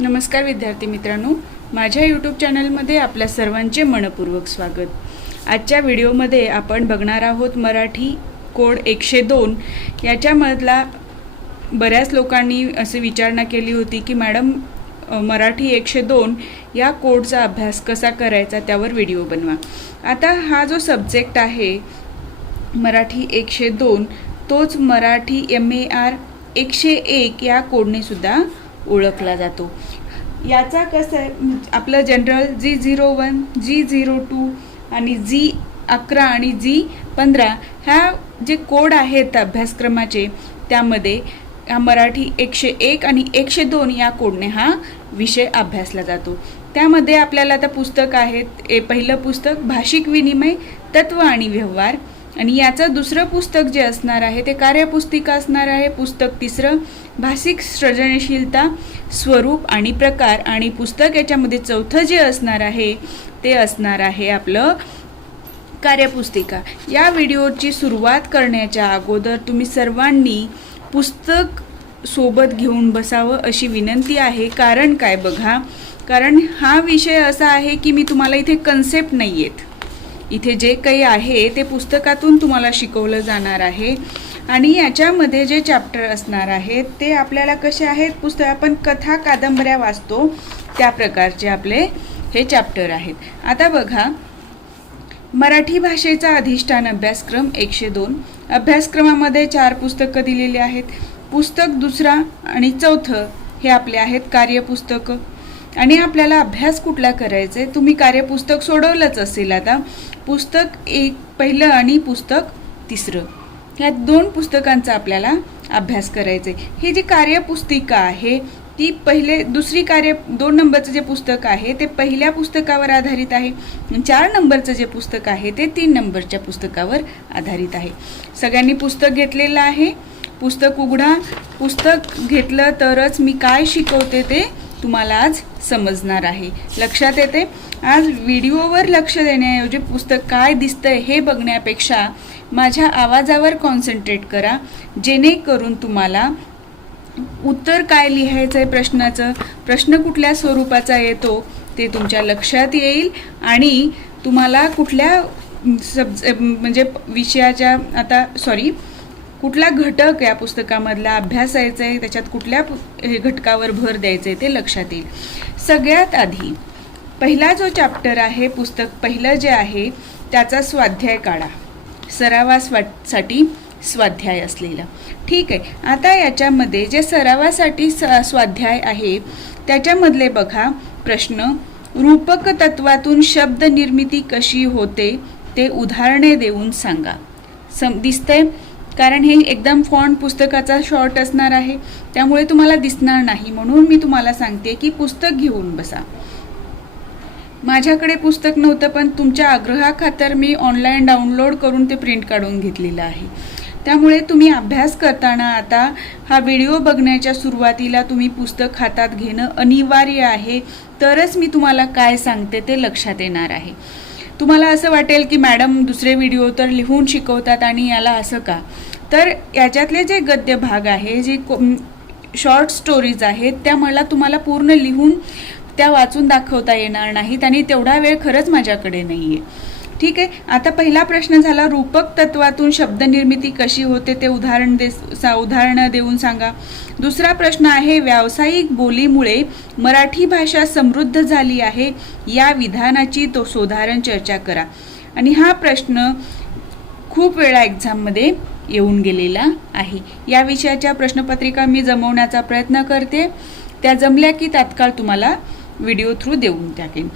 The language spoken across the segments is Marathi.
नमस्कार विद्यार्थी मित्रांनो, माझ्या यूट्यूब चॅनलमध्ये आपल्या सर्वांचे मनपूर्वक स्वागत। आजच्या व्हिडिओमध्ये आपण बघणार आहोत मराठी कोड 102 याच्यामधला बऱ्याच लोकांनी असे विचारणा केली होती की मॅडम मराठी 102 या कोडचा अभ्यास कसा करायचा त्यावर व्हिडिओ बनवा। आता हा जो सब्जेक्ट आहे मराठी 102 तोच मराठी MAR 101 या कोडने सुद्धा ओळखला जातो। याचा कसं आहे, आपलं जनरल G01 G02 आणि G11 आणि G15 ह्या जे कोड आहेत अभ्यासक्रमाचे त्यामध्ये मराठी 101 आणि 102 या कोडने हा विषय अभ्यासला जातो। त्यामध्ये आपल्याला आता पुस्तक आहेत, पहिलं पुस्तक भाषिक विनिमय तत्व आणि व्यवहार आणि याचं दुसरं पुस्तक जे असणार आहे ते कार्यपुस्तिका असणार आहे। पुस्तक तिसरं भाषिक सृजनशीलता स्वरूप आणि प्रकार आणि पुस्तक याच्यामध्ये चौथं जे असणार आहे ते असणार आहे आपलं कार्यपुस्तिका। या व्हिडिओची सुरुवात करण्याच्या अगोदर तुम्ही सर्वांनी पुस्तक सोबत घेऊन बसावं अशी विनंती आहे। कारण काय बघा, कारण हा विषय असा आहे की मी तुम्हाला इथे कन्सेप्ट नाही आहेत, इथे जे काही आहे ते पुस्तकातून तुम्हाला शिकवलं जाणार आहे आणि याच्यामध्ये जे चॅप्टर असणार आहेत ते आपल्याला कसे आहेत, पुस्तक आपण कथा कादंबऱ्या वाचतो त्या प्रकारचे आपले हे चॅप्टर आहेत। आता बघा, मराठी भाषेचा अधिष्ठान अभ्यासक्रम 102 अभ्यासक्रमामध्ये 4 पुस्तकं दिलेली आहेत। पुस्तक दुसरा आणि चौथं हे आपले आहेत कार्यपुस्तकं आणि आपल्याला अभ्यास कुठला करायचा आहे, तुम्ही कार्यपुस्तक सोडवलंच असेल। आता पुस्तक एक पहिलं आणि पुस्तक तिसरं ह्या 2 पुस्तकांचा आपल्याला अभ्यास करायचा आहे। ही जी कार्यपुस्तिका आहे ती दुसरी 2 नंबरचं जे पुस्तक आहे ते पहिल्या पुस्तकावर आधारित आहे, 4 नंबरचं जे पुस्तक आहे ते 3 नंबरच्या पुस्तकावर आधारित आहे। सगळ्यांनी पुस्तक घेतलेलं आहे, पुस्तक उघडा। पुस्तक घेतलं तरच मी काय शिकवते ते तुम्हाला आज समजणार आहे, लक्षात येते। आज व्हिडिओवर लक्ष देण्याऐवजी पुस्तक काय दिसतंय हे बघण्यापेक्षा माझ्या आवाजावर कॉन्सन्ट्रेट करा, जेणेकरून तुम्हाला उत्तर काय लिहायचं आहे प्रश्नाचं, प्रश्न कुठल्या स्वरूपाचा येतो ते तुमच्या लक्षात येईल आणि तुम्हाला कुठल्या म्हणजे विषयाच्या कुठला घटक या पुस्तकामधला अभ्यासायचा आहे, त्याच्यात कुठल्या घटकावर भर द्यायचं आहे ते लक्षात येईल। सगळ्यात आधी पहिला जो चॅप्टर आहे, पुस्तक पहिलं जे आहे त्याचा स्वाध्याय काढा, सरावासाठी स्वाध्याय असलेला, ठीक आहे। आता याच्यामध्ये जे सरावासाठी स्वाध्याय आहे त्याच्यामधले बघा प्रश्न, रूपक तत्वातून शब्द निर्मिती कशी होते ते उदाहरणे देऊन सांगा। दिसतंय, कारण हे एकदम फॉन्ट पुस्तकाचा शॉर्ट असणार आहे त्यामुळे तुम्हाला दिसणार नाही, म्हणून मी तुम्हाला सांगते की पुस्तक घेऊन बसा। माझ्याकडे पुस्तक नव्हतं पण तुमच्या आग्रहाखातर मी ऑनलाईन डाउनलोड करून ते प्रिंट काढून घेतलेलं आहे। त्यामुळे तुम्ही अभ्यास करताना आता हा व्हिडिओ बघण्याच्या सुरुवातीला तुम्ही पुस्तक हातात घेणं अनिवार्य आहे, तरच मी तुम्हाला काय सांगते ते लक्षात येणार आहे। तुम्हाला असं वाटेल की मॅडम दुसरे व्हिडिओ तर लिहून शिकवतात आणि याला असं का, तर याच्यातले जे गद्य भाग आहे, जे शॉर्ट स्टोरीज आहेत त्या मला तुम्हाला पूर्ण लिहून त्या वाचून दाखवता येणार नाहीत आणि तेवढा वेळ खरंच माझ्याकडे नाही आहे, ठीक आहे। आता पहिला प्रश्न झाला, रूपक तत्वातून शब्द निर्मिती कशी होते ते उदाहरण देऊन सांगा। दुसरा प्रश्न आहे, व्यावसायिक बोलीमुळे मराठी भाषा समृद्ध झाली आहे या विधानाची सोदाहरण चर्चा करा। आणि हा प्रश्न खूप वेळा एक्झाममध्ये येऊन गेलेला आहे। या विषयाच्या प्रश्नपत्रिका मी जमवण्याचा प्रयत्न करते, त्या जमल्या की तात्काळ तुम्हाला व्हिडिओ थ्रू देऊन टाकेन।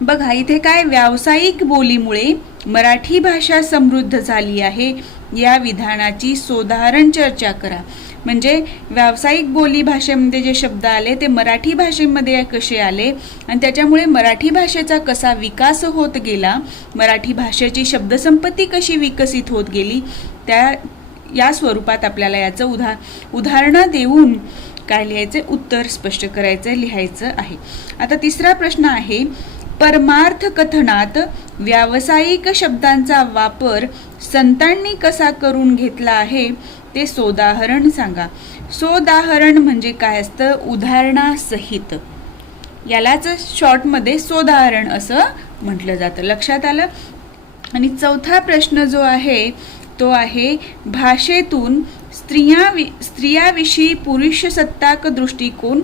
बघा इथे काय, व्यावसायिक बोलीमुळे मराठी भाषा समृद्ध झाली आहे या विधानाची सोदाहरण चर्चा करा। म्हणजे व्यावसायिक बोली भाषेमध्ये जे शब्द आले ते मराठी भाषेमध्ये कसे आले आणि त्याच्यामुळे मराठी भाषेचा कसा विकास होत गेला, मराठी भाषेची शब्दसंपत्ती कशी विकसित होत गेली, या स्वरूपात आपल्याला याचं उदाहरणं देऊन काय लिहायचे, उत्तर स्पष्ट करायचं लिहायचं आहे। आता तिसरा प्रश्न आहे, परमार्थ कथनात व्यावसायिक शब्दांचा वापर संतांनी कसा करून घेतला आहे ते सोदाहरण सांगा. सोदाहरण म्हणजे काय असतं? उदाहरणासहित. यालाच शॉर्टमध्ये सोदाहरण असं म्हटलं जातं. लक्षात आलं? आणि चौथा प्रश्न जो आहे तो आहे भाषेतून स्त्रियाविषयी पुरुषसत्ताक दृष्टिकोन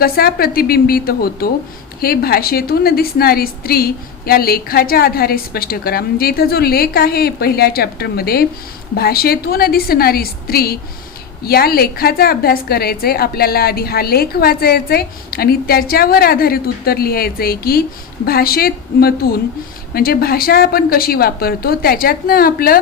कसा प्रतिबिंबित होतो हे भाषेतून दिसणारी स्त्री या लेखाच्या आधारे स्पष्ट करा. म्हणजे इथं जो लेख आहे पहिल्या चॅप्टरमध्ये भाषेतून दिसणारी स्त्री या लेखाचा अभ्यास करायचा आहे. आपल्याला आधी हा लेख वाचायचा आहे आणि त्याच्यावर आधारित उत्तर लिहायचं आहे की भाषेमधून म्हणजे भाषा आपण कशी वापरतो त्याच्यातनं आपलं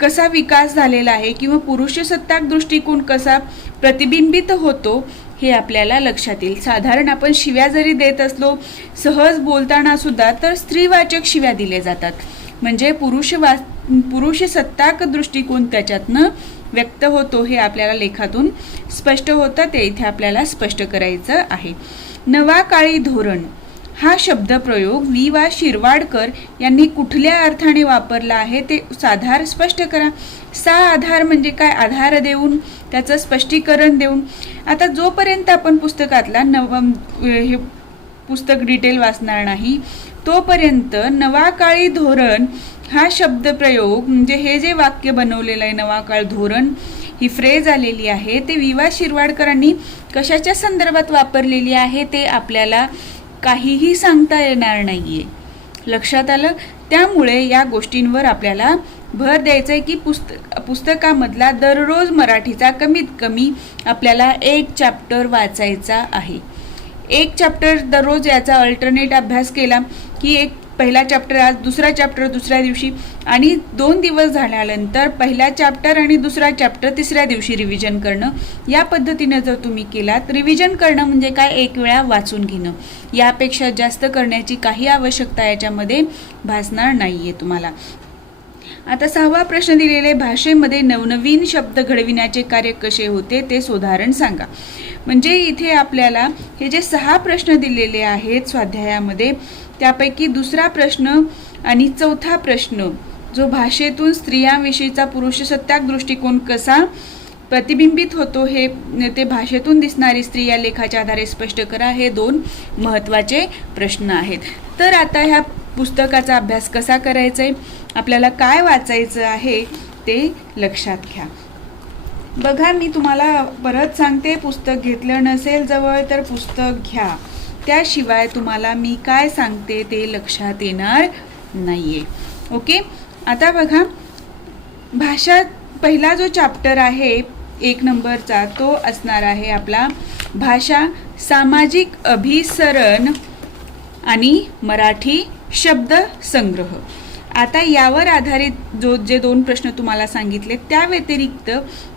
कसा विकास झालेला आहे किंवा पुरुषसत्ताक दृष्टिकोन कसा प्रतिबिंबित होतो हे आपल्याला लक्षात येईल. साधारण आपण शिव्या जरी देत असलो सहज बोलताना सुद्धा तर स्त्रीवाचक शिव्या दिले जातात. म्हणजे पुरुषसत्ताक दृष्टिकोन त्याच्यातनं व्यक्त होतो हे आपल्याला लेखातून स्पष्ट होतं. ते इथे आपल्याला स्पष्ट करायचं आहे. नवा काळी धोरण हा शब्दप्रयोग वि.वा. शिरवाडकर यांनी कुठल्या अर्थाने वापरला आहे ते साधार स्पष्ट करा. आधार म्हणजे काय? आधार देऊन त्याचं स्पष्टीकरण देऊन. आता जोपर्यंत आपण पुस्तकातला हे पुस्तक डिटेल वाचणार नाही तोपर्यंत नवा काळी धोरण हा शब्दप्रयोग म्हणजे हे जे वाक्य बनवलेलं आहे नवा काळ धोरण ही फ्रेज आलेली आहे ते वि.वा. शिरवाडकरांनी कशाच्या संदर्भात वापरलेली आहे ते आपल्याला काहीही सांगता येणार नाहीये. लक्षात आलं? त्यामुळे या गोष्टींवर आपल्याला भर द्यायचा आहे की पुस्तकामधला दररोज मराठीचा कमीत कमी आपल्याला एक चॅप्टर वाचायचा आहे. एक चॅप्टर दररोज याचा अल्टरनेट अभ्यास केला की एक पहिला चॅप्टर आज दुसरा चॅप्टर दुसऱ्या दिवशी आणि 2 दिवस झाल्यानंतर पहिला चॅप्टर आणि दुसरा चॅप्टर तिसऱ्या दिवशी रिव्हिजन करणं. या पद्धतीने जर तुम्ही केलात रिव्हिजन करणं म्हणजे काय? एक वेळा वाचून घेणं. यापेक्षा जास्त करण्याची काही आवश्यकता याच्यामध्ये भासणार नाहीये तुम्हाला. आता 6वा प्रश्न दिलेले भाषेमध्ये नवनवीन शब्द घडविण्याचे कार्य कसे होते ते सोदाहरण सांगा. म्हणजे इथे आपल्याला हे जे 6 प्रश्न दिलेले आहेत स्वाध्यायामध्ये त्यापैकी दुसरा प्रश्न आणि चौथा प्रश्न जो भाषेतून स्त्रियांविषयीचा पुरुषसत्ताक दृष्टिकोन कसा प्रतिबिंबित होतो हे ते भाषेतून दिसणारी स्त्री या लेखाच्या आधारे स्पष्ट करा हे 2 महत्त्वाचे प्रश्न आहेत. तर आता ह्या पुस्तकाचा अभ्यास कसा करायचा आहे आपल्याला काय वाचायचं आहे ते लक्षात घ्या. बघा मी तुम्हाला परत सांगते पुस्तक घेतलं नसेल जवळ तर पुस्तक घ्या. त्याशिवाय तुम्हाला मी काय सांगते ते लक्षात येणार नाहीये. ओके. आता बघा भाषा पहिला जो चॅप्टर आहे 1 नंबरचा तो असणार आहे आपला भाषा सामाजिक अभिसरण आणि मराठी शब्द संग्रह. आता यावर आधारित जे 2 प्रश्न तुम्हाला सांगितले त्या व्यतिरिक्त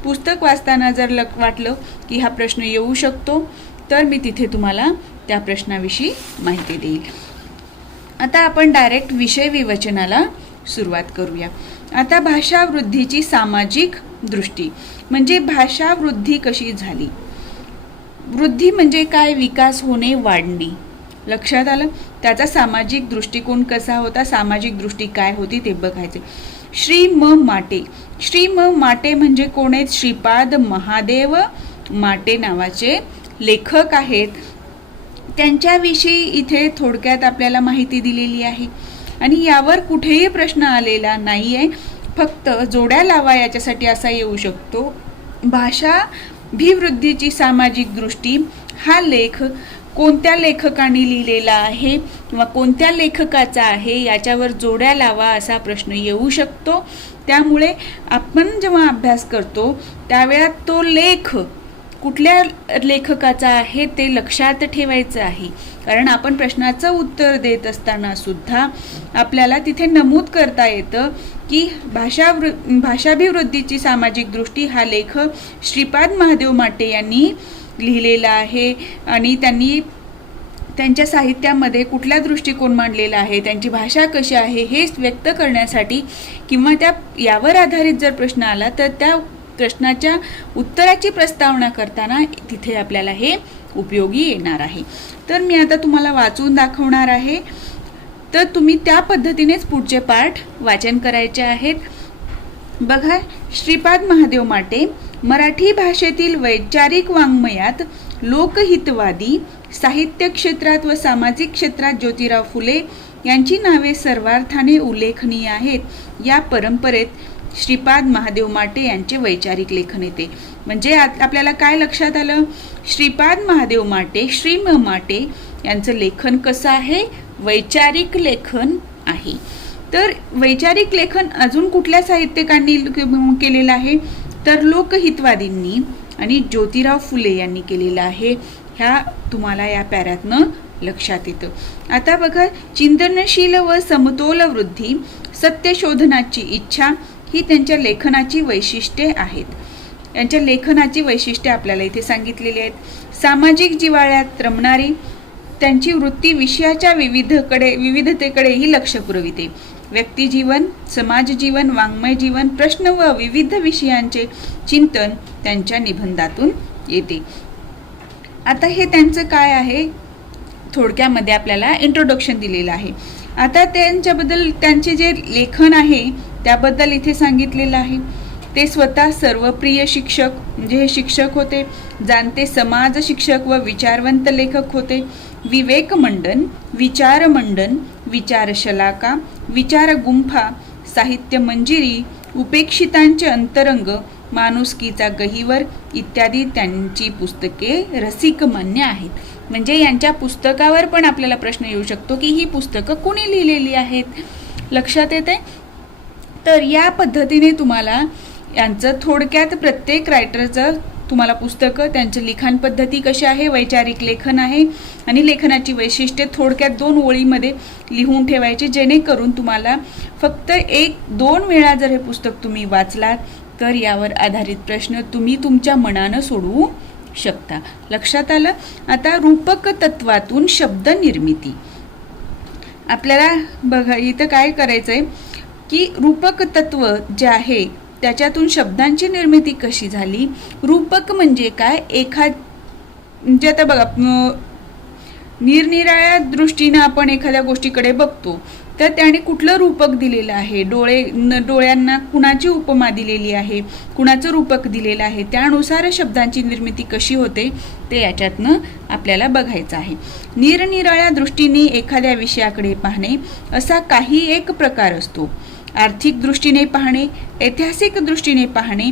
पुस्तक वाचताना जर वाटलं की हा प्रश्न येऊ शकतो तर मी तिथे तुम्हाला त्या प्रश्नाविषयी माहिती देईल. आता आपण डायरेक्ट विषय विवेचनाला सुरुवात करूया. आता भाषा वृद्धीची सामाजिक दृष्टी म्हणजे भाषा वृद्धी कशी झाली. वृद्धी म्हणजे काय? विकास होणे, वाढणे. लक्षात आलं? त्याचा सामाजिक दृष्टिकोन कसा होता, सामाजिक दृष्टी काय होती ते बघायचे. श्री म माटे. श्री म माटे म्हणजे कोण आहेत? श्रीपाद महादेव माटे नावाचे लेखक आहेत. त्यांच्याविषयी इथे थोडक्यात आपल्याला माहिती दिलेली आहे आणि यावर कुठेही प्रश्न आलेला नाही आहे. फक्त जोड्या लावा याच्यासाठी असा येऊ शकतो. भाषाभिवृद्धीची सामाजिक दृष्टी हा लेख कोणत्या लेखकाने लिहिलेला आहे किंवा कोणत्या लेखकाचा आहे याच्यावर जोड्या लावा असा प्रश्न येऊ शकतो. त्यामुळे आपण जेव्हा अभ्यास करतो त्यावेळेला तो लेख कुठल्या लेखकाचा आहे ते लक्षात ठेवायचं आहे. कारण आपण प्रश्नाचं उत्तर देत असताना सुद्धा आपल्याला तिथे नमूद करता येतं की भाषाभिवृद्धीची सामाजिक दृष्टी हा लेख श्रीपाद महादेव माटे यांनी लिहिलेला आहे आणि त्यांनी त्यांच्या साहित्यामध्ये कुठला दृष्टिकोन मांडलेला आहे, त्यांची भाषा कशी आहे हे व्यक्त करण्यासाठी किंवा यावर आधारित जर प्रश्न आला तर त्या प्रश्नाच्या उत्तराची प्रस्तावना करताना तिथे आपल्याला हे उपयोगी येणार आहे. तर मी आता तुम्हाला वाचून दाखवणार आहे. तर तुम्ही त्या पद्धतीनेच पुढचे पाठ वाचन करायचे आहेत. बघा श्रीपाद महादेव माटे मराठी भाषेतील वैचारिक वाङ्मयात लोकहितवादी, साहित्य क्षेत्रात व सामाजिक क्षेत्रात ज्योतिराव फुले यांची नावे सर्वार्थाने उल्लेखनीय आहेत. या परंपरेत श्रीपाद महादेव माटे यांचे वैचारिक लेखन येते. म्हणजे आपल्याला काय लक्षात आलं? श्रीपाद महादेव माटे, श्री म माटे यांचं लेखन कसं आहे? वैचारिक लेखन आहे. तर वैचारिक लेखन अजून कुठल्या साहित्यिकांनी केलेलं आहे? तर लोकहितवादींनी आणि ज्योतिराव फुले यांनी केलेलं आहे. ह्या तुम्हाला या पॅऱ्यातनं लक्षात येतं. आता बघा, चिंतनशील व समतोल वृद्धी, सत्यशोधनाची इच्छा ही त्यांच्या लेखनाची वैशिष्ट्ये आहेत. यांच्या लेखनाची वैशिष्ट्ये आपल्याला इथे सांगितलेली आहेत. सामाजिक जिव्हाळ्यात रमणारी त्यांची वृत्ती विषयाच्या विविधतेकडेही लक्ष पुरविते. व्यक्तिजीवन, समाजजीवन, वाङ्मय जीवन, प्रश्न व विविध विषयांचे चिंतन त्यांच्या निबंधातून येते. आता हे त्यांचं काय आहे? थोडक्यामध्ये आपल्याला इंट्रोडक्शन दिलेलं आहे. आता त्यांच्याबद्दल, त्यांचे जे लेखन आहे त्याबद्दल इथे सांगितलेलं आहे. ते स्वतः सर्वप्रिय शिक्षक, म्हणजे हे शिक्षक होते, जाणते समाज शिक्षक व विचारवंत लेखक होते. विवेक मंडन, विचार मंडन, विचार शलाका, विचार गुंफा, साहित्य मंजिरी, उपेक्षितांचे अंतरंग, माणुसकीचा गहिवर इत्यादी त्यांची पुस्तके रसिकमान्य आहेत. म्हणजे यांच्या पुस्तकावर पण आपल्याला प्रश्न येऊ शकतो की ही पुस्तकं कोणी लिहिलेली आहेत? लक्षात येते? तर या पद्धतीने तुम्हाला यांचं थोडक्यात प्रत्येक रायटरचं तुम्हाला पुस्तकं, त्यांचं लिखाण पद्धती कशी आहे, वैचारिक लेखन आहे आणि लेखनाची वैशिष्ट्ये थोडक्यात 2 ओळीमध्ये लिहून ठेवायचे, जेणेकरून तुम्हाला फक्त 1-2 वेळा जर हे पुस्तक तुम्ही वाचलात तर यावर आधारित प्रश्न तुम्ही तुमच्या मनानं सोडवू शकता. लक्षात आलं? आता रूपक तत्वातून शब्द निर्मिती. आपल्याला बघा इथं काय करायचंय की रूपक तत्व जे आहे त्याच्यातून शब्दांची निर्मिती कशी झाली. रूपक म्हणजे काय? म्हणजे आता बघा, निरनिराळ्या दृष्टीनं आपण एखाद्या गोष्टीकडे बघतो तर त्याने कुठलं रूपक दिलेलं आहे, डोळ्यांना कुणाची उपमा दिलेली आहे, कुणाचं रूपक दिलेलं आहे, त्यानुसार शब्दांची निर्मिती कशी होते ते याच्यातनं आपल्याला बघायचं आहे. निरनिराळ्या दृष्टीने एखाद्या विषयाकडे पाहणे असा काही एक प्रकार असतो. आर्थिक दृष्टीने पाहणे, ऐतिहासिक दृष्टीने पाहणे,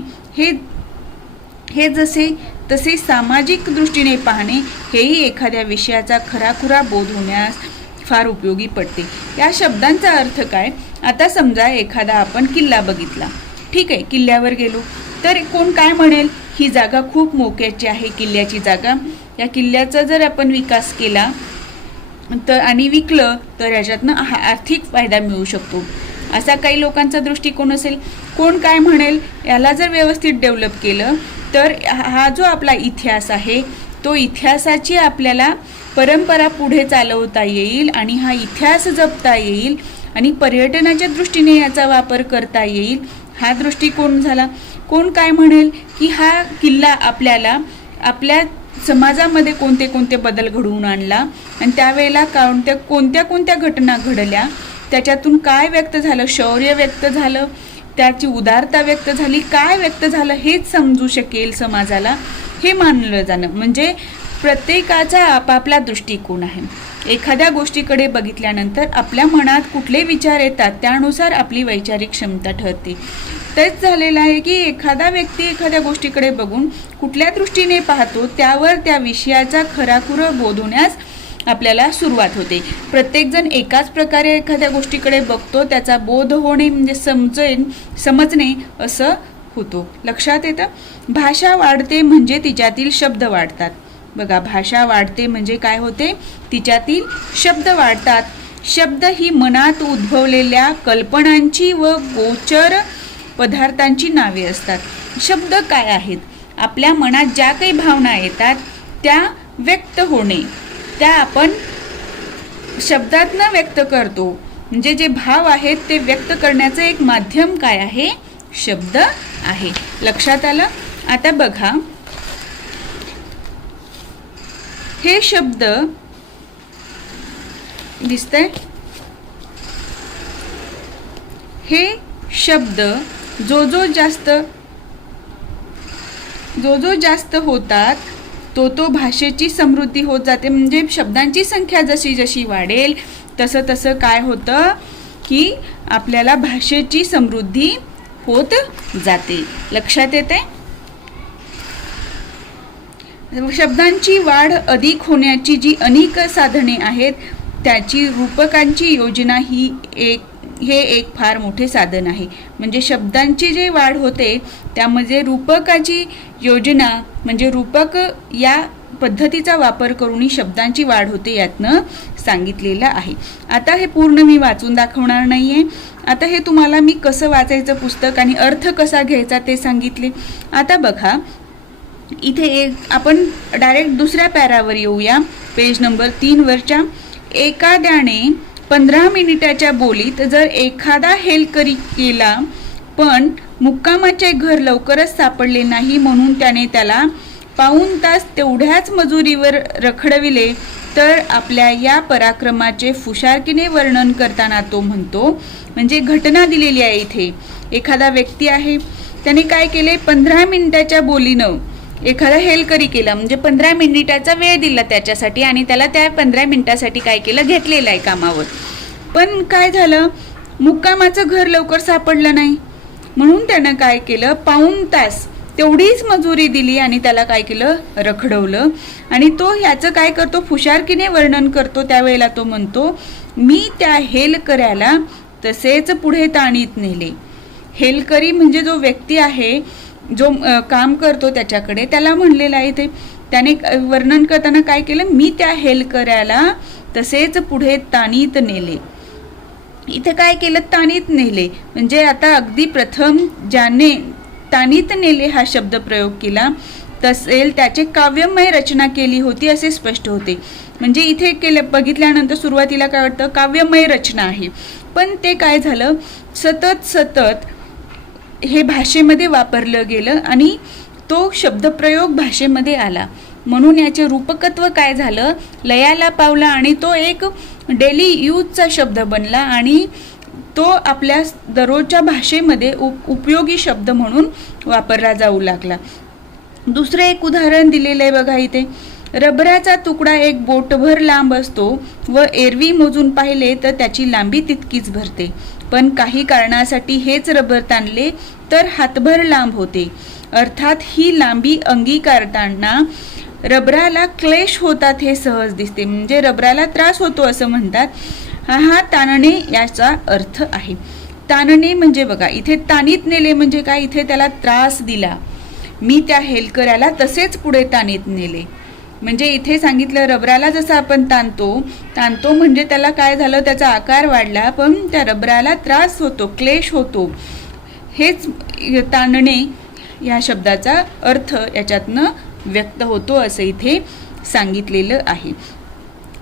हे जसे तसे सामाजिक दृष्टीने पाहणे हेही एखाद्या विषयाचा खराखुरा बोध होण्यास फार उपयोगी पडते. या शब्दांचा अर्थ काय? आता समजा एखादा आपण किल्ला बघितला, ठीक आहे, किल्ल्यावर गेलो तर कोण काय म्हणेल? ही जागा खूप मोक्याची आहे, किल्ल्याची जागा. या किल्ल्याचा जर आपण विकास केला तर आणि विकलं तर याच्यातनं आर्थिक फायदा मिळू शकतो, असा काही लोकांचा दृष्टिकोन असेल. कोण काय म्हणेल? याला जर व्यवस्थित डेव्हलप केलं तर हा जो आपला इतिहास आहे तो इतिहासाची आपल्याला परंपरा पुढे चालवता येईल आणि हा इतिहास जपता येईल आणि पर्यटनाच्या दृष्टीने याचा वापर करता येईल, हा दृष्टिकोन झाला. कोण काय म्हणेल की हा किल्ला आपल्याला आपल्या समाजामध्ये कोणते कोणते बदल घडवून आणला आणि त्यावेळेला कोणत्या घटना घडल्या, त्याच्यातून काय व्यक्त झालं, शौर्य व्यक्त झालं, त्याची उदारता व्यक्त झाली, काय व्यक्त झालं हेच समजू शकेल समाजाला, हे मानलं जाणं. म्हणजे प्रत्येकाचा आपापला दृष्टिकोन आहे. एखाद्या गोष्टीकडे बघितल्यानंतर आपल्या मनात कुठले विचार येतात त्यानुसार आपली वैचारिक क्षमता ठरते. तेच झालेलं आहे की एखादा व्यक्ती एखाद्या गोष्टीकडे बघून कुठल्या दृष्टीने पाहतो त्यावर त्या विषयाचा खराखुरा बोध होण्यास आपल्याला सुरुवात होते. प्रत्येकजण एकाच प्रकारे एखाद्या गोष्टीकडे बघतो, त्याचा बोध होणे म्हणजे समजणे असं होतो. लक्षात येतं? भाषा वाढते म्हणजे तिच्यातील शब्द वाढतात. बघा, भाषा वाढते म्हणजे काय होते? तिच्यातील शब्द वाढतात. शब्द ही मनात उद्भवलेल्या कल्पनांची व गोचर पदार्थांची नावे असतात. शब्द काय आहेत? आपल्या मनात ज्या काही भावना येतात त्या व्यक्त होणे, त्या आपण शब्दातनं व्यक्त करतो. म्हणजे जे भाव आहेत ते व्यक्त करण्याचं एक माध्यम काय आहे? शब्द आहे. लक्षात आलं? आता बघा, हे शब्द दिसतंय, हे शब्द जो जो जास्त होतात तो भाषेची समृद्धी होत जाते. म्हणजे शब्दांची संख्या जशी जशी वाढेल तसं तसं काय होतं की आपल्याला भाषेची समृद्धी होत जाते. लक्षात येते. शब्दांची वाढ अधिक होण्याची जी अनेक साधने आहेत त्याची रूपकांची योजना हे एक फार मोठे साधन आहे. म्हणजे शब्दांची जी वाढ होते त्यामध्ये रूपकाची योजना म्हणजे रूपक या पद्धतीचा वापर करून शब्दांची वाढ होते यातनं सांगितलेलं आहे. आता हे पूर्ण मी वाचून दाखवणार नाहीये. आता हे तुम्हाला मी कसं वाचायचं पुस्तक आणि अर्थ कसा घ्यायचा ते सांगितले. आता बघा इथे आपण डायरेक्ट दुसऱ्या पॅरावर येऊया. पेज नंबर 3 वरच्या. एखाद्याने 15 मिनिटाच्या बोलीत जर एखादा हेलकरी केला पण मुक्कामाचे घर लवकरच सापडले नाही म्हणून त्याने त्याला पाऊण तास तेवढ्याच मजुरीवर रखडविले तर आपल्या या पराक्रमाचे फुशारकीने वर्णन करताना तो म्हणतो. म्हणजे घटना दिलेली आहे इथे. एखादा व्यक्ती आहे त्याने काय केले 15 मिनिटाच्या बोलीनं एखादा हेलकरी केला म्हणजे 15 मिनिटाचा वेळ दिला त्याच्यासाठी आणि त्याला त्या 15 मिनिटासाठी काय केलं घेतलेलं आहे कामावर. पण काय झालं मुक्कामाचं घर लवकर सापडलं नाही म्हणून त्यानं काय केलं पाऊण तास तेवढीच मजुरी दिली आणि त्याला काय केलं रखडवलं. आणि तो ह्याचं काय करतो फुशारकीने वर्णन करतो. त्यावेळेला तो म्हणतो मी त्या हेलकऱ्याला तसेच पुढे ताणीत नेले. हेलकरी म्हणजे जो व्यक्ती आहे जो काम करतो त्याच्याकडे त्याला म्हणलेलं आहे ते त्याने वर्णन करताना काय केलं मी त्या हेलकऱ्याला तसेच पुढे ताणीत नेले. इथे काय केलं ताणीत नेले म्हणजे आता अगदी प्रथम ज्याने ताणीत नेले हा शब्द प्रयोग केला तसेल त्याचे काव्यमय रचना केली होती असे स्पष्ट होते. म्हणजे इथे केलं बघितल्यानंतर सुरुवातीला काय वाटतं काव्यमय रचना आहे पण ते काय झालं सतत हे भाषेमध्ये वापरलं गेलं आणि तो शब्दप्रयोग भाषेमध्ये आला म्हणून याचे रूपकत्व काय झालं लयाला पावला आणि तो एक डेली यूजचा शब्द बनला आणि तो आपल्या दररोजच्या भाषेमध्ये उपयोगी शब्द म्हणून वापरला जाऊ लागला. दुसरं एक उदाहरण दिलेलं आहे बघा इथे. रबराचा तुकडा एक बोटभर लांब असतो व एरवी मोजून पाहिले तर त्याची लांबी तितकीच भरते पण काही कारणासाठी हेच रबर ताणले तर हातभर लांब होते. अर्थात ही लांबी अंगीकारताना रबराला क्लेश होतात हे सहज दिसते. म्हणजे रबराला त्रास होतो असं म्हणतात. हा ताणणे याचा अर्थ आहे. ताणणे म्हणजे बघा इथे ताणीत नेले म्हणजे काय इथे त्याला त्रास दिला. मी त्या हेलकऱ्याला तसेच पुढे ताणीत नेले म्हणजे इथे सांगितलं रबराला जसं आपण ताणतो म्हणजे त्याला काय झालं त्याचा आकार वाढला पण त्या रबराला त्रास होतो क्लेश होतो. हेच ताणणे या शब्दाचा अर्थ याच्यातनं व्यक्त होतो असं इथे सांगितलेलं आहे.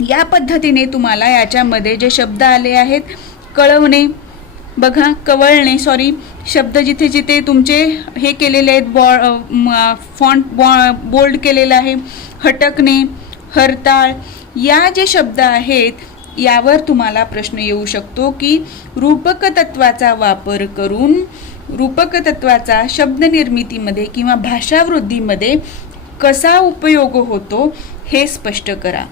या पद्धतीने तुम्हाला याच्यामध्ये जे शब्द आले आहेत कळवणे बघा कवळणे शब्द जिथे जिथे तुमचे हे केलेले आहेत फॉन्ट बोल्ड केलेलं आहे. हटकणे हरताळ या जे शब्द आहेत यावर तुम्हाला प्रश्न येऊ शकतो की रूपक तत्वाचा वापर करून रूपक तत्वाचा शब्द निर्मितीमध्ये किंवा भाषावृद्धीमध्ये कसा उपयोग होतो हे स्पष्ट करा.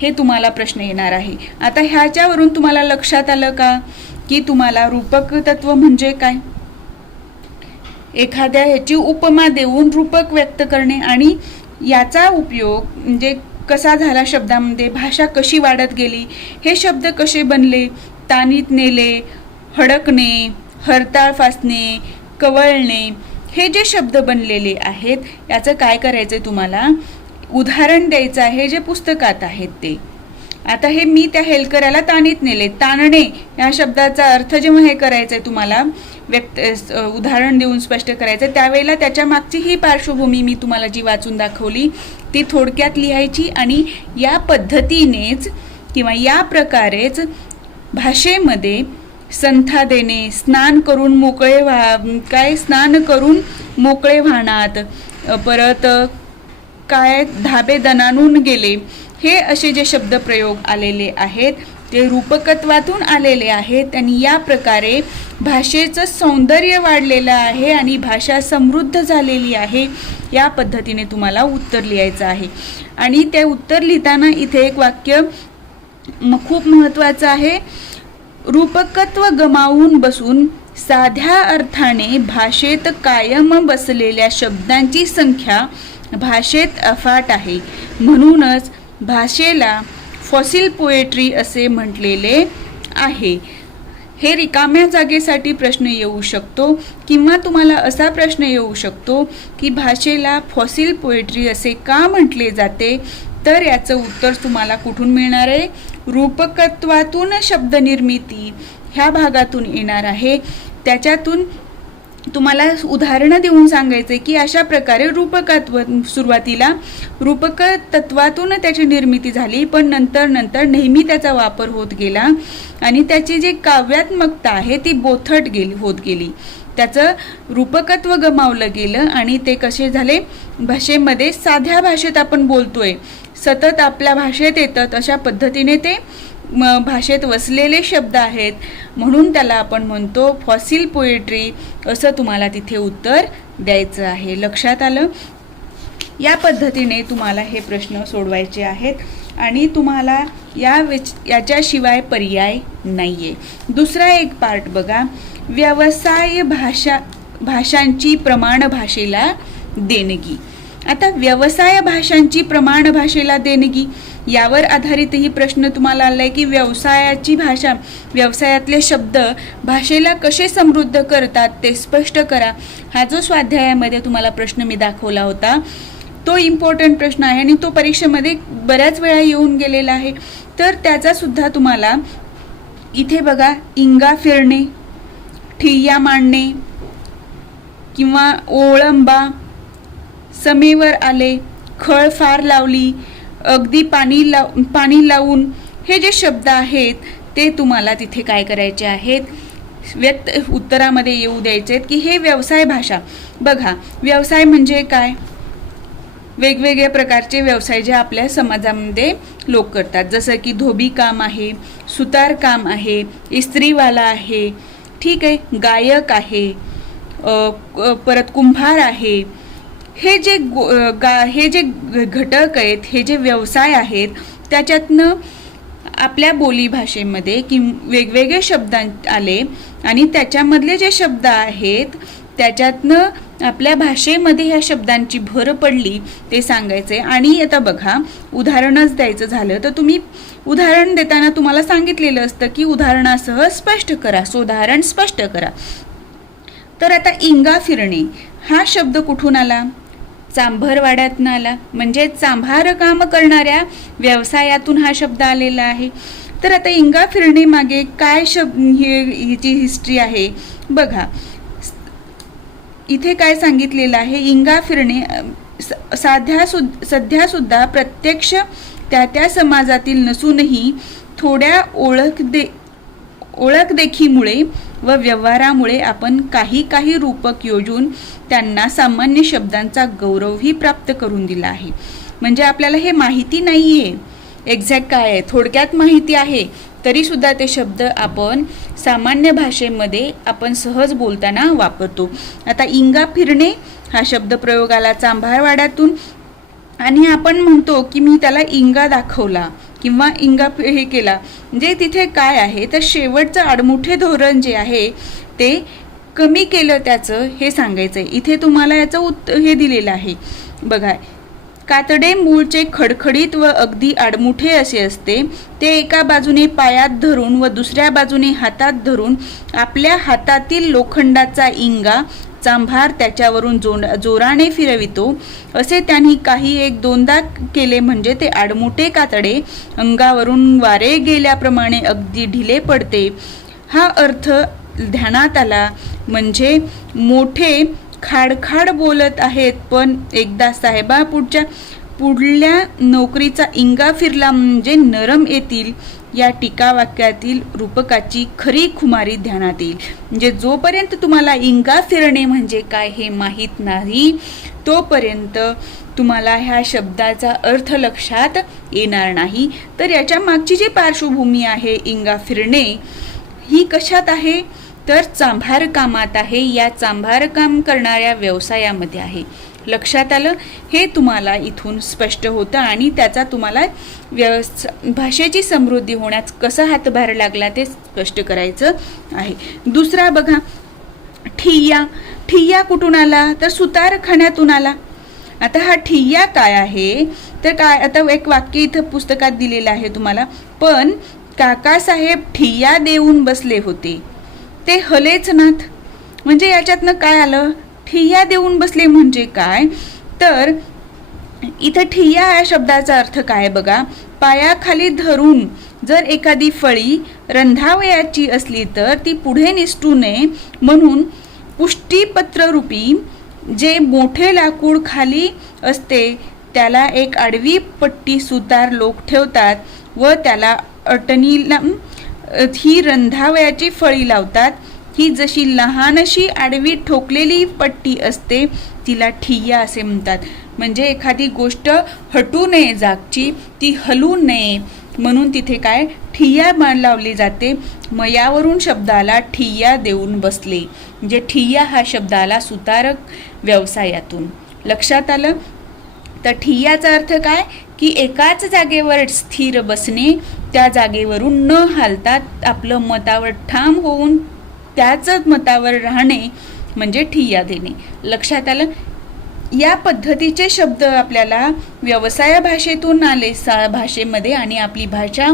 हे तुम्हाला प्रश्न येणार आहे. आता ह्याच्यावरून तुम्हाला लक्षात आलं का की तुम्हाला रूपक तत्व म्हणजे काय. एखाद्या ह्याची उपमा देऊन रूपक व्यक्त करणे आणि याचा उपयोग म्हणजे कसा झाला शब्दामध्ये भाषा कशी वाढत गेली हे शब्द कसे बनले ताणीत नेले हडकणे हरताळ फासणे कवळणे हे जे शब्द बनलेले आहेत याचं काय करायचं तुम्हाला उदाहरण द्यायचं आहे जे पुस्तकात आहेत ते. आता हे मी त्या हेलकऱ्याला ताणीत नेले ताणणे या शब्दाचा अर्थ जेव्हा हे करायचंय तुम्हाला उदाहरण देऊन स्पष्ट करायचं त्यावेळेला त्याच्या मागची ही पार्श्वभूमी मी तुम्हाला जी वाचून दाखवली ती थोडक्यात लिहायची आणि या पद्धतीनेच किंवा या प्रकारेच भाषेमध्ये संथा देणे स्नान करून मोकळे वाहनात परत काय धाबे दणानून गेले हे असे जे शब्द प्रयोग आलेले आहेत ते रूपकत्वातून आलेले आहेत आणि या प्रकारे भाषेचं सौंदर्य वाढलेलं आहे आणि भाषा समृद्ध झालेली आहे. या पद्धतीने तुम्हाला उत्तर लिहायचं आहे. आणि ते उत्तर लिहिताना इथे एक वाक्य खूप महत्त्वाचं आहे. रूपकत्व गमावून बसून साध्या अर्थाने भाषेत कायम बसलेल्या शब्दांची संख्या भाषेत अफाट आहे. म्हणूनच भाषेला फॉसिल पोएट्री असे म्हटलेले आहे. हे रिकाम्या जागेसाठी प्रश्न येऊ शकतो किंवा तुम्हाला असा प्रश्न येऊ शकतो की भाषेला फॉसिल पोएट्री असे का म्हटले जाते. तर याचं उत्तर तुम्हाला कुठून मिळणार आहे? रूपकत्वातून शब्दनिर्मिती ह्या भागातून येणार आहे. त्याच्यातून तुम्हाला उदाहरणं देऊन सांगायचे की अशा प्रकारे रूपकत्व सुरुवातीला रूपकतत्वातून त्याची निर्मिती झाली, पण नंतर नेहमी त्याचा वापर होत गेला आणि त्याची जी काव्यात्मकता आहे ती बोथट होत गेली. त्याचं रूपकत्व गमावलं गेलं आणि ते कसे झाले? भाषेमध्ये साध्या भाषेत आपण बोलतोय, सतत आपल्या भाषेत येतात अशा पद्धतीने ते भाषेत वसलेले शब्द आहेत. म्हणून त्याला आपण म्हणतो फॉसिल पोएट्री असं तुम्हाला तिथे उत्तर द्यायचं आहे. लक्षात आलं? या पद्धतीने तुम्हाला हे प्रश्न सोडवायचे आहेत आणि तुम्हाला याच्याशिवाय पर्याय नाही आहे. दुसरा एक पार्ट बघा, व्यवसाय भाषांची प्रमाण भाषेला देणगी. आता व्यवसाय भाषांची प्रमाण भाषेला देणगी यावर आधारितही प्रश्न तुम्हाला आलाय की व्यवसायाची भाषा, व्यवसायातले शब्द भाषेला कसे समृद्ध करतात ते स्पष्ट करा. हा जो स्वाध्यायामध्ये तुम्हाला प्रश्न मी दाखवला होता तो इम्पॉर्टंट प्रश्न आहे आणि तो परीक्षेमध्ये बऱ्याच वेळा येऊन गेलेला आहे. तर त्याचा सुद्धा तुम्हाला इथे बघा, इंगा फिरणे, ठिय्या मांडणे किंवा ओळंबा, समेवर आले, खळ फार लावली, अगदी पाणी लावून, हे जे शब्द आहेत ते तुम्हाला तिथे काय करायचे आहेत? उत्तरामध्ये येऊ द्यायचे आहेत की हे व्यवसाय भाषा. बघा, व्यवसाय म्हणजे काय? वेगवेगळ्या प्रकारचे व्यवसाय जे आपल्या समाजामध्ये लोक करतात, जसं की धोबी काम आहे, सुतार काम आहे, इस्त्रीवाला आहे, ठीक आहे, गायक आहे, परत कुंभार आहे. हे जे घटक आहेत, हे जे व्यवसाय आहेत, त्याच्यातनं आपल्या बोलीभाषेमध्ये वेगवेगळे शब्द आले आणि त्याच्यामधले जे शब्द आहेत त्याच्यातनं आपल्या भाषेमध्ये ह्या शब्दांची भर पडली ते सांगायचे. आणि आता बघा, उदाहरणच द्यायचं झालं तर तुम्ही उदाहरण देताना तुम्हाला सांगितलेलं असतं की उदाहरणासह स्पष्ट करा, उदाहरण स्पष्ट करा. तर आता इंगा फिरणे हा शब्द कुठून आला? चांभारवाड्यातून आला. म्हणजे चांभार काम करणाऱ्या व्यवसायातून हा शब्द आलेला आहे. तर आता इंगा फिरणे मागे काय ह्याची हिस्ट्री आहे बघा. इथे काय सांगितलेलं आहे? इंगा फिरणे सध्या सुद्धा प्रत्यक्ष त्या समाजातील नसूनही थोड्या ओळखदेखीमुळे व व्यवहारामुळे आपण काही रूपक योजून त्यांना सामान्य शब्दांचा गौरवही प्राप्त करून दिला आहे. म्हणजे आपल्याला हे माहिती नाही आहे एक्झॅक्ट काय आहे, थोडक्यात माहिती आहे, तरी सुद्धा ते शब्द आपण सामान्य भाषेमध्ये आपण सहज बोलताना वापरतो. आता इंगा फिरणे हा शब्द प्रयोग आला चांभारवाड्यातून आणि आपण म्हणतो की मी त्याला इंगा दाखवला किंवा इंगा हे केला. म्हणजे तिथे काय आहे तर शेवटचं आडमुठे धोरण जे आहे ते कमी केलं त्याचं हे सांगायचं आहे. इथे तुम्हाला याचं हे दिलेलं आहे बघा. कातडे मूळचे खडखडीत व अगदी आडमुठे असे असते. ते एका बाजूने पायात धरून व दुसऱ्या बाजूने हातात धरून आपल्या हातातील लोखंडाचा इंगा चांभार त्याच्यावरून जोराने फिरवितो. असे त्यांनी काही एक दोनदा केले म्हणजे ते आडमुठे कातडे अंगावरून वारे गेल्याप्रमाणे अगदी ढिले पडते. हा अर्थ ध्यानात आला म्हणजे मोठे खाडखाड बोलत आहेत, पण एकदा साहेबा पुढल्या नोकरीचा इंगा फिरला म्हणजे नरम येतील. या टीका वाक्यातील रूपकाची खरी खुमारी ध्यानात येईल. म्हणजे जोपर्यंत तुम्हाला इंगा फिरणे म्हणजे काय हे माहीत नाही तोपर्यंत तुम्हाला ह्या शब्दाचा अर्थ लक्षात येणार नाही. तर याच्या मागची जी पार्श्वभूमी आहे इंगा फिरणे, ही कशात आहे तर चांभार कामात आहे. या चांभार काम करणाऱ्या व्यवसायामध्ये आहे. लक्षात आलं? हे तुम्हाला इथून स्पष्ट होतं आणि त्याचा तुम्हाला भाषेची समृद्धी होण्यास कसा हातभार लागला ते स्पष्ट करायचं आहे. दुसरा बघा, ठिय्या. ठिय्या कुठून आला तर सुतारखान्यातून आला. आता हा ठिय्या काय आहे तर काय, आता एक वाक्य इथं पुस्तकात दिलेलं आहे तुम्हाला, पण काकासाहेब ठिय्या देऊन बसले होते, ते हलेच नाथ. म्हणजे याच्यातनं काय आलं, ठिय्या देऊन बसले म्हणजे काय तर इथं ठिय्या या शब्दाचा अर्थ काय बघा, पायाखाली धरून जर एखादी फळी रंधावयाची असली तर ती पुढे निसटू नये म्हणून पुष्टीपत्ररूपी जे मोठे लाकूड खाली असते त्याला एक आडवी पट्टी सुतार लोक ठेवतात व त्याला अटणीला ही रंधावयाची फळी लावतात. ही जशी लहानशी आडवी ठोकलेली पट्टी असते तिला ठिय्या असे म्हणतात. म्हणजे एखादी गोष्ट हटू नये जागची, ती हलू नये म्हणून तिथे काय ठिय्या लावली जाते. मग यावरून शब्दाला ठिय्या देऊन बसले, म्हणजे ठिय्या हा शब्दाला सुतारक व्यवसायातून. लक्षात आलं? तर ठिय्याचा अर्थ काय की एकाच जागेवर स्थिर बसणे, त्या जागेवरून न हालता आपलं मतावर ठाम होऊन त्याच मतावर राहणे म्हणजे ठिय्या देणे. लक्षात आलं? या पद्धतीचे शब्द आपल्याला व्यवसाय भाषेतून आले भाषेमध्ये आणि आपली भाषा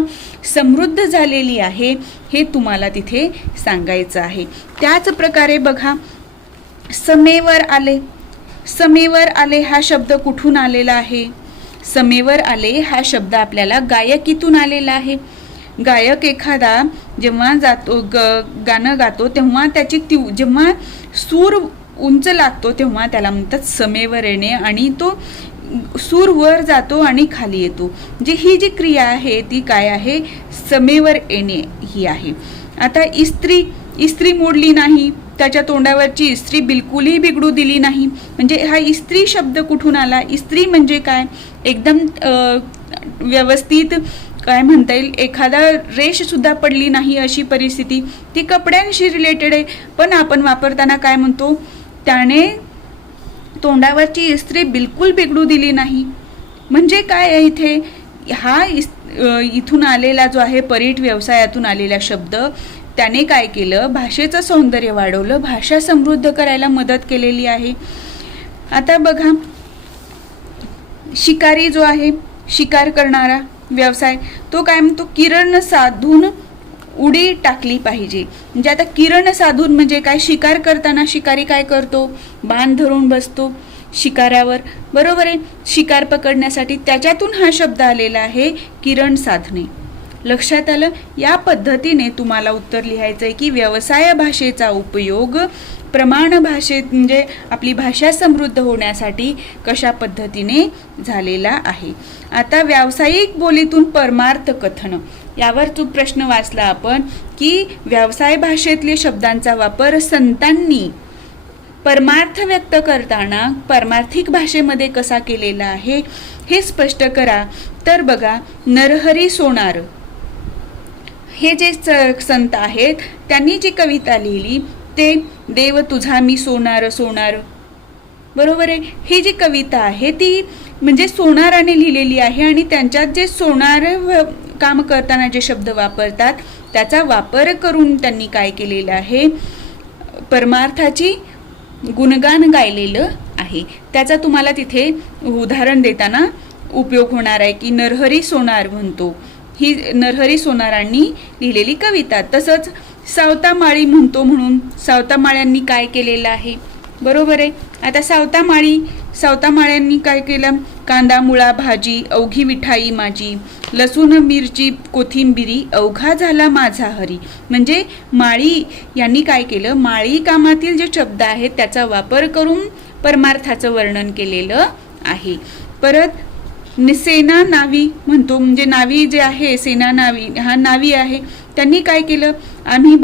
समृद्ध झालेली आहे हे तुम्हाला तिथे सांगायचं आहे. त्याच प्रकारे बघा, समेवर आले. समेवर आले हा शब्द कुठून आलेला आहे? समेवर आले हा शब्द आपल्याला गायकीतून आलेला आहे. गायक एखादा जेव्हा गाणं गातो तेव्हा त्याची जेव्हा सूर उंच लागतो तेव्हा त्याला म्हणतात समेवर येणे आणि तो सूर वर जातो आणि खाली येतो. म्हणजे ही जी क्रिया आहे ती काय आहे? समेवर येणे ही आहे. आता इस्त्री मोडली नाही, त्याच्या तोंडावरची इस्त्री बिलकुलही बिघडू दिली नाही. म्हणजे हा इस्त्री शब्द कुठून आला? इस्त्री म्हणजे काय, एकदम व्यवस्थित काय म्हणता येईल, एखादा रेष सुद्धा पडली नाही अशी परिस्थिती, ती कपड्यांशी रिलेटेड आहे. पण आपण वापरताना काय म्हणतो, त्याने तोंडावरची इस्त्री बिलकुल बिघडू दिली नाही. म्हणजे काय आहे इथे, हा इथून आलेला जो आहे परीट व्यवसायातून आलेला शब्द, त्याने काय केलं, भाषेचं सौंदर्य वाढवलं, भाषा समृद्ध करायला मदत केलेली आहे. आता बघा, शिकारी जो आहे, शिकार करणारा व्यवसाय, तो काय म्हणतो, किरण साधून उडी टाकली पाहिजे. म्हणजे आता किरण साधून म्हणजे काय, शिकार करताना शिकारी काय करतो, बाण धरून बसतो शिकारावर, बरोबर आहे, शिकार पकडण्यासाठी. त्याच्यातून हा शब्द आलेला आहे किरण साधणे. लक्षात आलं? या पद्धतीने तुम्हाला उत्तर लिहायचं आहे की व्यवसाय भाषेचा उपयोग प्रमाण भाषेत म्हणजे आपली भाषा समृद्ध होण्यासाठी कशा पद्धतीने झालेला आहे. आता व्यावसायिक बोलीतून परमार्थ कथन, यावर तो प्रश्न वाचला आपण की व्यवसाय भाषेतले शब्दांचा वापर संतांनी परमार्थ व्यक्त करताना परमार्थिक भाषेमध्ये कसा केलेला आहे हे स्पष्ट करा. तर बघा, नरहरी सोनार हे जे संत आहेत त्यांनी जी कविता लिहिली ते देव तुझा मी सोनार सोनार, बरोबर आहे. ही जी कविता आहे ती म्हणजे सोनाराने लिहिलेली आहे आणि त्यांच्यात जे सोनार काम करताना जे शब्द वापरतात त्याचा वापर करून त्यांनी काय केलेलं आहे, परमार्थाची गुणगान गायलेलं आहे. त्याचा तुम्हाला तिथे उदाहरण देताना उपयोग होणार आहे की नरहरी सोनार म्हणतो, ही नरहरी सोनारांनी लिहिलेली कविता. तसंच सावता माळी म्हणतो म्हणून सावता माळ्यांनी काय केलेलं आहे, बरोबर आहे. आता सावता माळ्यांनी काय केलं, कांदा मुळा भाजी अवघी विठाई माझी, लसूण मिरची कोथिंबिरी अवघा झाला माझा हरी. म्हणजे माळी यांनी काय केलं, माळी कामातील जे शब्द आहेत त्याचा वापर करून परमार्थाचं वर्णन केलेलं आहे. परत सेना नावी म्हणतो, म्हणजे नावी जे आहे सेना नावी, हा नावी आहे, त्यांनी काय केलं, आम्ही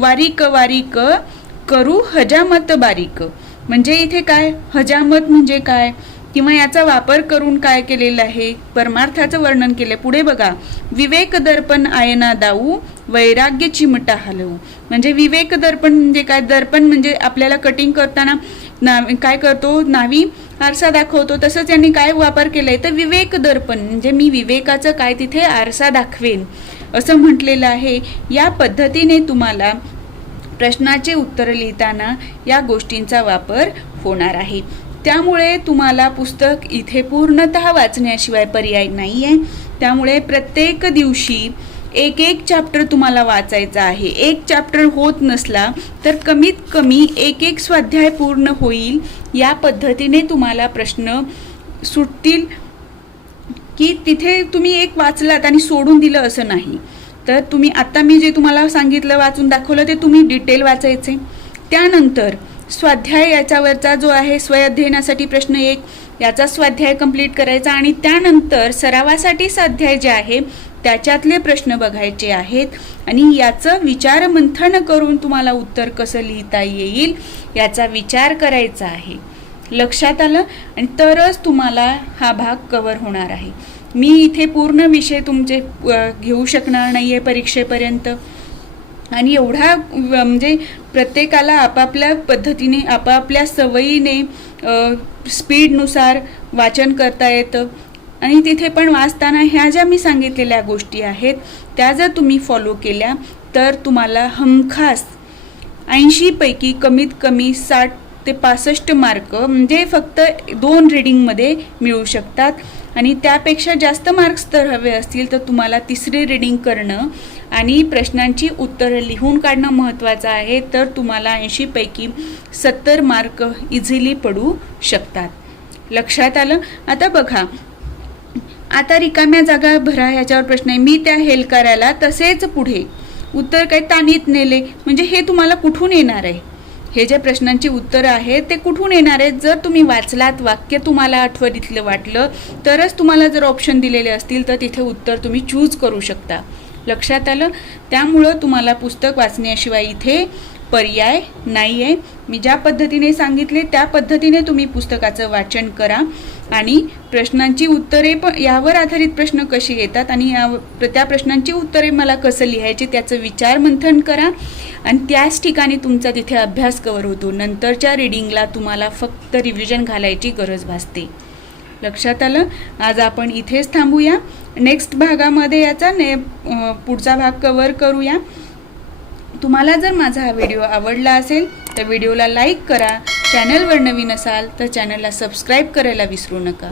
वारीक करू हजामत बारीक. म्हणजे इथे काय, हजामत म्हणजे काय किंवा याचा वापर करून काय केलेलं आहे, परमार्थाचं वर्णन केलं. पुढे बघा, विवेक दर्पण आयना दाऊ वैराग्य चिमटा हलवू. म्हणजे विवेक दर्पण म्हणजे काय? दर्पण म्हणजे आपल्याला कटिंग करताना काय करतो, नावी आरसा दाखवतो. तसंच यांनी काय वापर केलाय तर विवेक दर्पण म्हणजे मी विवेकाचं काय तिथे आरसा दाखवेन असं म्हटलेलं आहे. या पद्धतीने तुम्हाला प्रश्नाचे उत्तर लिहिताना या गोष्टींचा वापर होणार आहे. त्यामुळे तुम्हाला पुस्तक इथे पूर्णतः वाचण्याशिवाय पर्याय नाही आहे. त्यामुळे प्रत्येक दिवशी एक एक चॅप्टर तुम्हाला वाचायचा आहे. एक चॅप्टर होत नसला तर कमीत कमी एक एक स्वाध्याय पूर्ण होईल. या पद्धतीने तुम्हाला प्रश्न सुटतील की तिथे तुम्ही एक वाचलात आणि सोडून दिलं असं नाही. तर तुम्ही आता मी जे तुम्हाला सांगितलं वाचून दाखवलं ते तुम्ही डिटेल वाचायचे. त्यानंतर स्वाध्याय याच्यावरचा जो आहे स्वयंअध्ययनासाठी प्रश्न 1 याचा स्वाध्याय कंप्लीट करायचा आणि त्यानंतर सरावासाठी स्वाध्याय जे आहे त्याच्यातले प्रश्न बघायचे आहेत आणि याचं विचारमंथन करून तुम्हाला उत्तर कसं लिहिता येईल याचा विचार करायचा आहे. लक्षात आलं? आणि तरच तुम्हाला हा भाग कव्हर होणार आहे. मी इथे पूर्ण विषय तुमचे घेऊ शकणार नाही आहे परीक्षेपर्यंत आणि एवढा म्हणजे प्रत्येकाला आपापल्या पद्धतीने आपापल्या सवयीने स्पीडनुसार वाचन करता येतं. आणि तिथे पण वाचताना ह्या ज्या मी सांगितलेल्या गोष्टी आहेत त्या जर तुम्ही फॉलो केल्या तर तुम्हाला हमखास 80 पैकी कमीत कमी 60 ते 65 मार्क म्हणजे फक्त 2 रीडिंगमध्ये मिळू शकतात. आणि त्यापेक्षा जास्त मार्क्स जर हवे असतील तर तुम्हाला तिसरी रीडिंग करणं आणि प्रश्नांची उत्तरं लिहून काढणं महत्त्वाचं आहे. तर तुम्हाला 80 पैकी 70 मार्क इझिली पडू शकतात. लक्षात आलं? आता बघा, आता रिकाम्या जागा भरा ह्याच्यावर प्रश्न आहे. मी त्या हेलकाराला तसेच पुढे उत्तर काय तानीत नेले म्हणजे हे तुम्हाला कुठून येणार आहे? हे जे प्रश्नांची उत्तरं आहेत ते कुठून येणार आहेत? जर तुम्ही वाचलात, वाक्य तुम्हाला आठवणीतलं वाटलं तरच तुम्हाला जर ऑप्शन दिलेले असतील तर तिथे उत्तर तुम्ही चूज करू शकता. लक्षात आलं? त्यामुळं तुम्हाला पुस्तक वाचण्याशिवाय इथे पर्याय नाही आहे. मी ज्या पद्धतीने सांगितले त्या पद्धतीने तुम्ही पुस्तकाचं वाचन करा आणि प्रश्नांची उत्तरे पण यावर आधारित प्रश्न कसे येतात आणि त्या प्रश्नांची उत्तरे मला कसं लिहायची त्याचं विचारमंथन करा आणि त्याच ठिकाणी तुमचा तिथे अभ्यास कव्हर होतो. नंतरच्या रीडिंगला तुम्हाला फक्त रिव्हिजन घालायची गरज भासते. लक्षात आलं? आज आपण इथेच थांबूया. नेक्स्ट भागामध्ये याचा पुढचा भाग कव्हर करूया. तुम्हाला जर माझा हा व्हिडिओ आवडला असेल तर व्हिडिओला लाईक करा. चॅनलवर नवीन असाल तर चॅनलला सबस्क्राईब करायला विसरू नका.